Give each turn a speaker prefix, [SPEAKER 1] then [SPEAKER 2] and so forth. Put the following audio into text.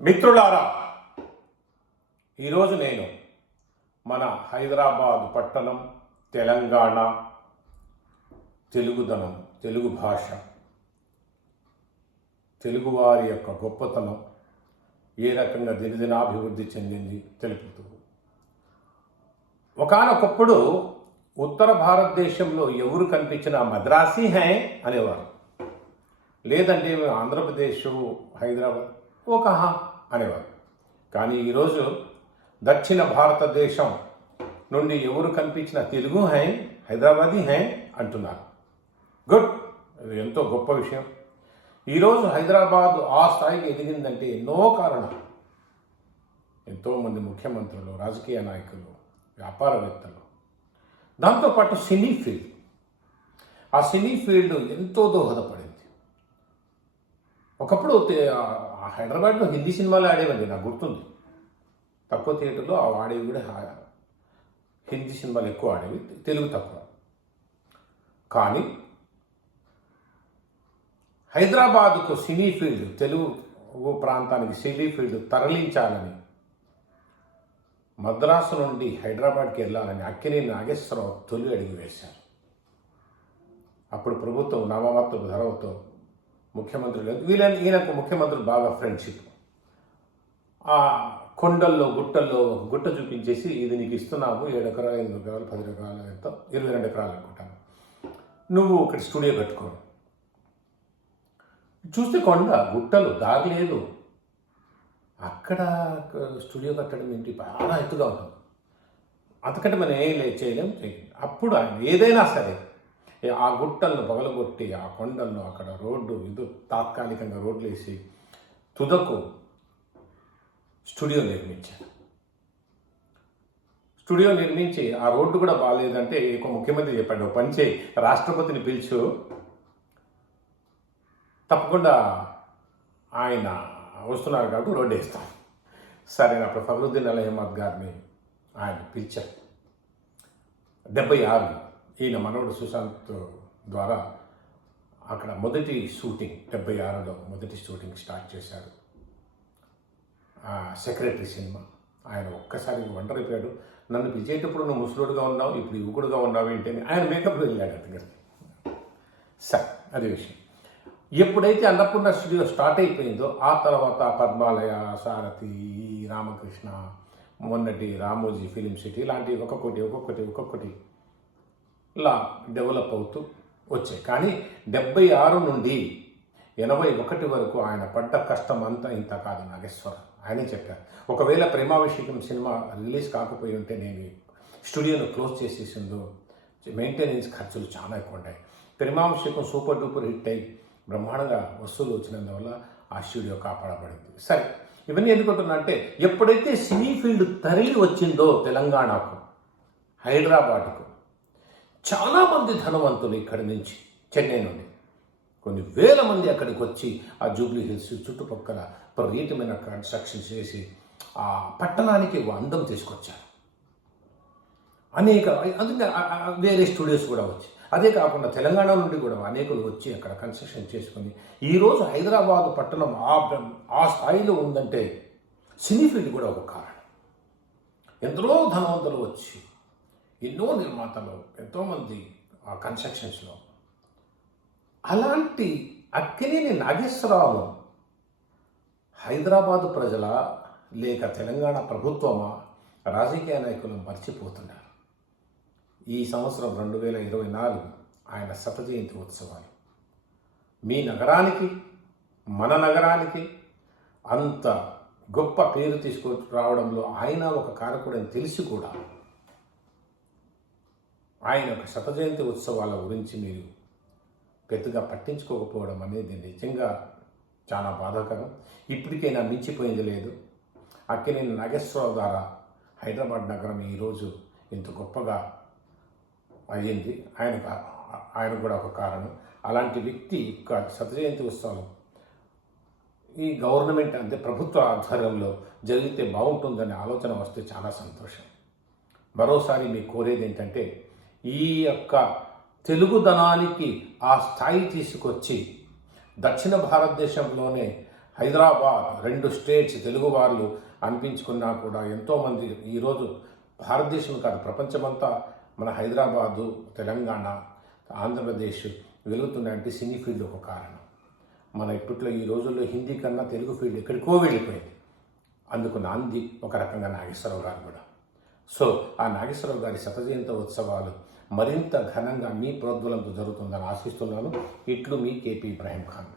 [SPEAKER 1] మిత్రులారా ఈరోజు నేను మన హైదరాబాద్ పట్టణం తెలంగాణ తెలుగుదనం తెలుగు భాష తెలుగువారి యొక్క గొప్పతనం ఏ రకంగా దినదినాభివృద్ధి చెందింది తెలుపుతూ. ఒకనొకప్పుడు ఉత్తర భారతదేశంలో ఎవరు కనిపించినా మద్రాసీ హై అనేవారు. లేదంటే ఆంధ్రప్రదేశ్ హైదరాబాద్ ఓకహ అనేవారు. కానీ ఈరోజు దక్షిణ భారతదేశం నుండి ఎవరు కనిపించిన తెలుగు హై హైదరాబాదీ హై అంటున్నారు. గుడ్. ఇది ఎంతో గొప్ప విషయం. ఈరోజు హైదరాబాద్ ఆ స్థాయికి ఎదిగిందంటే ఎన్నో కారణాలు. ఎంతోమంది ముఖ్యమంత్రులు రాజకీయ నాయకులు వ్యాపారవేత్తలు. దాంతోపాటు సినీ ఫీల్డ్. ఆ సినీ ఫీల్డ్ ఎంతో దోహదపడింది. ఒకప్పుడు ఆ హైదరాబాద్లో హిందీ సినిమాలు ఆడేవండి నాకు గుర్తుంది. తక్కువ థియేటర్లో ఆ ఆడేవి కూడా హిందీ సినిమాలు ఎక్కువ ఆడేవి తెలుగు తక్కువ. కానీ హైదరాబాద్కు సినీ ఫీల్డ్ తెలుగు ప్రాంతానికి సినీ ఫీల్డ్ తరలించాలని మద్రాసు నుండి హైదరాబాద్కి వెళ్ళాలని అక్కినేని నాగేశ్వరరావు తొలి అడిగి వేశారు. అప్పుడు ప్రభుత్వం నామమాత్ర ధరవతో ముఖ్యమంత్రులు వీళ్ళ ఈయనకు ముఖ్యమంత్రులు బాగా ఫ్రెండ్షిప్ ఆ కొండల్లో గుట్టల్లో ఒక గుట్ట చూపించేసి ఇది నీకు ఇస్తున్నాము ఏడు ఎకరాలు ఎనిమిది ఎకరాలు పది ఎకరాలు ఎంత? ఇరవై రెండు ఎకరాలు అనుకుంటాను. నువ్వు ఇక్కడ స్టూడియో కట్టుకో. చూస్తే కొండ గుట్టలు దారి లేదు అక్కడ స్టూడియో కట్టడం ఏంటి? బాగా ఎత్తుగా ఉంటుంది. అంతకంటే మనం ఏం లేదు చేయలేం అప్పుడు ఏదైనా సరే ఆ గుట్టలను పగలగొట్టి ఆ కొండల్లో అక్కడ రోడ్డు ఇది తాత్కాలికంగా రోడ్లు వేసి తుదకు స్టూడియో నిర్మించారు. స్టూడియో నిర్మించి ఆ రోడ్డు కూడా బాగాలేదంటే ఒక ముఖ్యమంత్రి చెప్పాడు "ఓ పని చేయి రాష్ట్రపతిని పిలిచు. తప్పకుండా ఆయన వస్తున్నారు కాబట్టి రోడ్డు వేస్తాం సరే అప్పుడు ఫకరుద్దీన్ అల్ అహ్మద్ గారిని ఆయన పిలిచారు. డెబ్బై ఆరు ఈయన మనవడు సుశాంత్ ద్వారా అక్కడ మొదటి షూటింగ్ డెబ్బై ఆరులో మొదటి షూటింగ్ స్టార్ట్ చేశారు సెక్రటరీ సినిమా. ఆయన ఒక్కసారి ఒంటరిపోయాడు నన్ను పిలిచేటప్పుడు నువ్వు ముసలుడుగా ఉన్నావు ఇప్పుడు యువకుడుగా ఉన్నావు ఏంటి అని ఆయన మేకప్లో వెళ్ళాడు అతనికి. సార్ అది విషయం. ఎప్పుడైతే అన్నపూర్ణ స్టూడియో స్టార్ట్ అయిపోయిందో ఆ తర్వాత పద్మాలయ సారథి రామకృష్ణ మొన్నటి రామోజీ ఫిలిం సిటీ ఇలాంటివి ఒక్కొక్కటి ఒక్కొక్కటి ఒక్కొక్కటి లా డెవలప్ అవుతూ వచ్చాయి. కానీ డెబ్బై ఆరు నుండి ఎనభై ఒకటి వరకు ఆయన పడ్డ కష్టం అంతా ఇంత కాదు నాగేశ్వర. ఆయనే చెప్పారు. ఒకవేళ ప్రేమాభిషేకం సినిమా రిలీజ్ కాకపోయి ఉంటే నేను స్టూడియోను క్లోజ్ చేసేసిందో మెయింటెనెన్స్ ఖర్చులు చాలా ఎక్కువ ఉంటాయి. ప్రేమాభిషేకం సూపర్ డూపర్ హిట్ అయ్యి బ్రహ్మాండంగా వస్తువులు వచ్చినందువల్ల ఆ స్టూడియో కాపాడబడింది. సరే ఇవన్నీ ఎందుకుంటున్నా అంటే ఎప్పుడైతే సినీ ఫీల్డ్ తరలి వచ్చిందో తెలంగాణకు హైదరాబాద్కు చాలామంది ధనవంతులు ఇక్కడి నుంచి చెన్నై నుండి. కొన్ని వేల మంది అక్కడికి వచ్చి ఆ జూబ్లీ హిల్స్ చుట్టుపక్కల విపరీతమైన కన్స్ట్రక్షన్ చేసి ఆ పట్టణానికి అందం తీసుకొచ్చారు. అనేక అందుకే వేరే స్టూడియోస్ కూడా వచ్చి. అదే కాకుండా తెలంగాణ నుండి కూడా అనేకులు వచ్చి అక్కడ కన్స్ట్రక్షన్ చేసుకుని ఈరోజు హైదరాబాద్ పట్టణం ఆ ఆ స్థాయిలో ఉందంటే సినీ ఫీల్డ్ కూడా ఒక కారణం. ఎందరో ధనవంతులు వచ్చి ఎన్నో నిర్మాతలు ఎంతోమంది ఆ కన్స్ట్రక్షన్స్లో. అలాంటి అక్కినేని నాగేశ్వరరావు హైదరాబాదు ప్రజల లేక తెలంగాణ ప్రభుత్వమా రాజకీయ నాయకులు మర్చిపోతున్నారు. ఈ సంవత్సరం రెండు వేల ఇరవై నాలుగు ఆయన శత జయంతి ఉత్సవాలు. మీ నగరానికి మన నగరానికి అంత గొప్ప పేరు తీసుకు రావడంలో ఆయన ఒక కారకుడని తెలిసి కూడా ఆయన ఒక శతజయంతి ఉత్సవాల గురించి మీరు పెద్దగా పట్టించుకోకపోవడం అనేది నిజంగా చాలా బాధాకరం. ఇప్పటికైనా మించిపోయింది లేదు. అక్కినేని నాగేశ్వరరావు ద్వారా హైదరాబాద్ నగరం ఈరోజు ఇంత గొప్పగా అయ్యింది. ఆయన ఆయన కూడా ఒక కారణం. అలాంటి వ్యక్తి యొక్క శతజయంతి ఉత్సవం ఈ గవర్నమెంట్ అంటే ప్రభుత్వ ఆధ్వర్యంలో జరిగితే బాగుంటుందనే ఆలోచన వస్తే చాలా సంతోషం. మరోసారి మీ కోరేది ఏంటంటే ఈ యొక్క తెలుగుదనానికి ఆ స్థాయి తీసుకొచ్చి దక్షిణ భారతదేశంలోనే హైదరాబాద్ రెండు స్టేట్స్ తెలుగు వాళ్ళు అనిపించుకున్నా కూడా ఎంతోమంది ఈరోజు భారతదేశం కాదు ప్రపంచమంతా మన హైదరాబాదు తెలంగాణ ఆంధ్రప్రదేశ్ వెలుగుతున్నాయంటే సినీ ఫీల్డ్ ఒక కారణం. మన ఇప్పట్లో ఈ రోజుల్లో హిందీ కన్నా తెలుగు ఫీల్డ్ ఎక్కడికో వెళ్ళిపోయింది. అందుకు నాంది ఒక రకంగా నాగేశ్వరరావు గారు కూడా. సో ఆ నాగేశ్వరరావు గారి శతజయంత ఉత్సవాలు మరింత ఘనంగా మీ ప్రోద్బలంతో జరుగుతుందని ఆశిస్తున్నాను. ఇట్లు మీ కేపీ ఇబ్రాహీం ఖాన్.